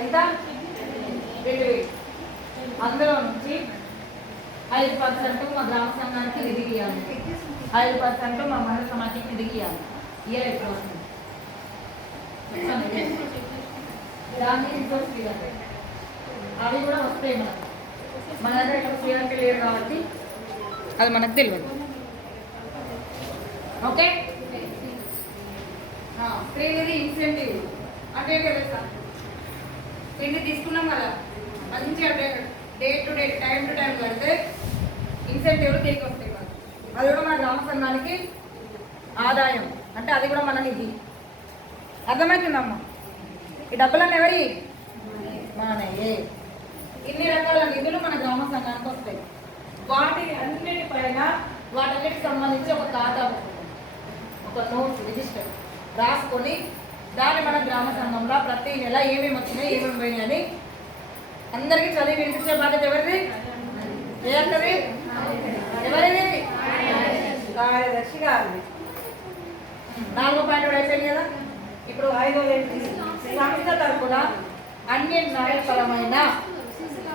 ఎంత 2000. అందులో నుంచి 5% మా గ్రామ సంఘానికి నిధి ఇవ్వాలి, 5% మా మహిళా సమాజానికి నిధి ఇవ్వాలి. ఇయర్ ఎప్పుడు వస్తుంది దాన్ని అవి కూడా వస్తాయి మనకు. మన దగ్గర ఇక్కడ శ్రీలంక లేరు కాబట్టి అది మనకు తెలియదు. ఓకే, శ్రీనిధి ఇన్సెంటివ్ అంటే తెలుసా? పిండి తీసుకున్నాం కదా, మంచిగా day to day time to time కడితే ఇన్సెంటివ్లు తిరిగి వస్తాయి కదా. అది కూడా మన గ్రామ సంఘానికి ఆదాయం, అంటే అది కూడా మన నిధి. అర్థమవుతుందమ్మా? ఈ డబ్బులన్నీ ఎవరి? మనయే. ఇన్ని రకాల నిధులు మన గ్రామ సంఘానికి వస్తాయి. వాటి అన్నిటిపైన వాటన్నిటికి సంబంధించి ఒక ఖాతా, ఒక నోట్స్ రిజిస్టర్ రాసుకొని దాన్ని మన గ్రామ సంఘంలో ప్రతి నెల ఏమేమి వచ్చినాయి ఏమేమి పోయినాయి అని అందరికీ చదివి వినిపించే బాధ్యత ఎవరిది? ఏమంటది? ఎవరిది? కార్యదర్శి గారిది. 4వ పాయింట్ కూడా అయిపోయింది కదా. ఇప్పుడు 5వ సంస్థ తరఫున అన్ని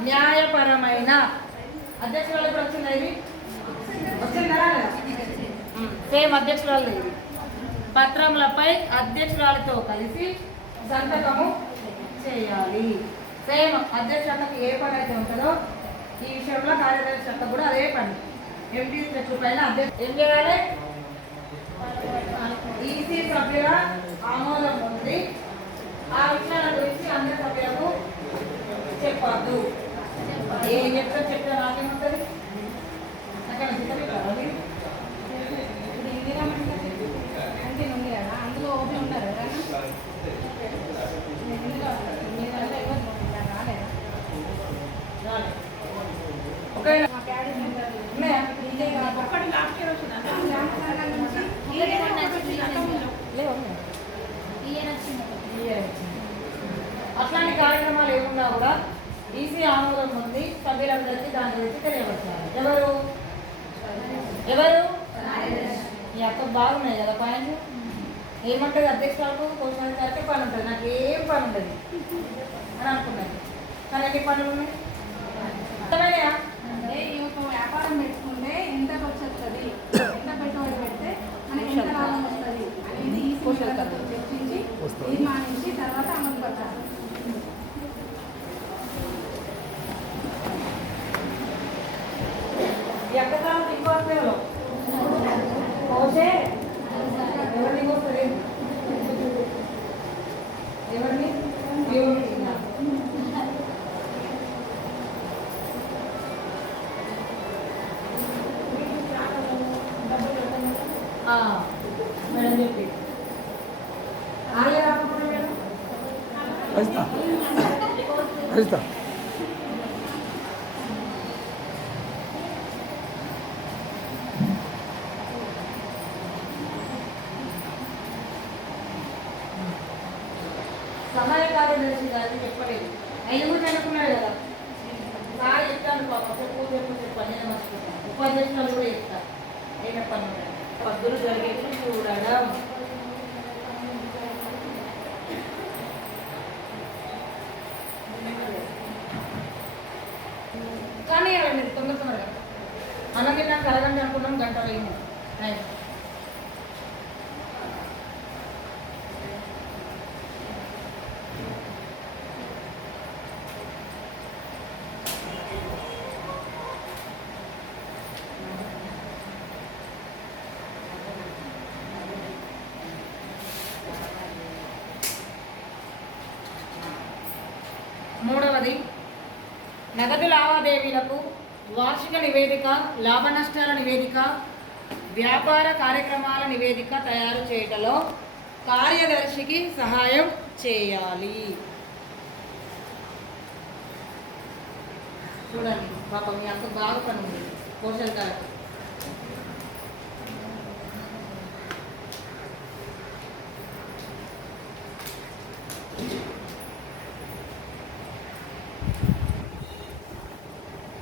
న్యాయపరమైన అధ్యక్షురాలు కూడా వచ్చిందా? ఇది వచ్చిందా? సేమ్ అధ్యక్షురాలు ఇది. పత్రములపై అధ్యక్షురాలతో కలిసి సంతకము చేయాలి. సేమ్ అధ్యక్షులకు ఏ పని అయితే ఉంటుందో ఈ విషయంలో కార్యదర్శి కూడా అదే పని. ఎంపీ చెట్ల పైన అధ్యక్ష ఏం చేయాలి? ఈసీ సభ్యుల ఆమోదం ఉంది. ఆ విషయాల గురించి అందరి సభ్యులకు చెప్పద్దు. ఏం చెప్తే నాకేముంటుంది? అక్కడ అందులో ఓపెన్ ఉన్నారు అట్లాంటి కార్యక్రమాలు ఏమున్నా కూడా ఈసీ ఆమోదం ఉంది. సభ్యులందరికీ దాని గురించి తెలియవచ్చారు. ఎవరు ఎవరు? ఈ అక్క బాగున్నాయి కదా పాయింట్. ఏమంటుంది? అధ్యక్షులకు కోశాధికారికి పని ఉంటుంది, నాకు ఏం పని ఉండదు అని అనుకున్నాను. కానీ ఎన్ని పనులు ఉన్నాయి? అర్థమయ్యా? వ్యాపారం పెట్టుకుంటే ఎంత ఖర్చు వస్తుంది, ఎంత పెట్టుబడి పెడితే మనకి ఎంత లాభం వస్తుంది అనేది చర్చించి తీర్మానించి తర్వాత అమలు పరచాలి. ఎక్కడాలు ఇంకోలో ఎవరిని వస్తుంది? ఎవరిని? మేడం చెప్పి సహాయ కార్యదర్శి గారికి చెప్పలేదు. ఆయన కూడా అనుకున్నాడు కదా, సార్ చెప్తాను పాప చెప్పని నేను మర్చిపోతాను. ఉపాధ్యక్షులు కూడా చెప్తారు అయిన పని పద్దులు జరిగేది చూడడం. కానీ మీరు తొందరగా అలాగే నాకు అరగంట అనుకున్నాం, గంట అయింది. మూడవది, నగదు లావాదేవీలకు వార్షిక నివేదిక, లాభ నష్టాల నివేదిక, వ్యాపార కార్యక్రమాల నివేదిక తయారు చేయటంలో కార్యదర్శికి సహాయం చేయాలి. చూడండి పాపం మీ అంత బాగా పని ఉంది పోషణ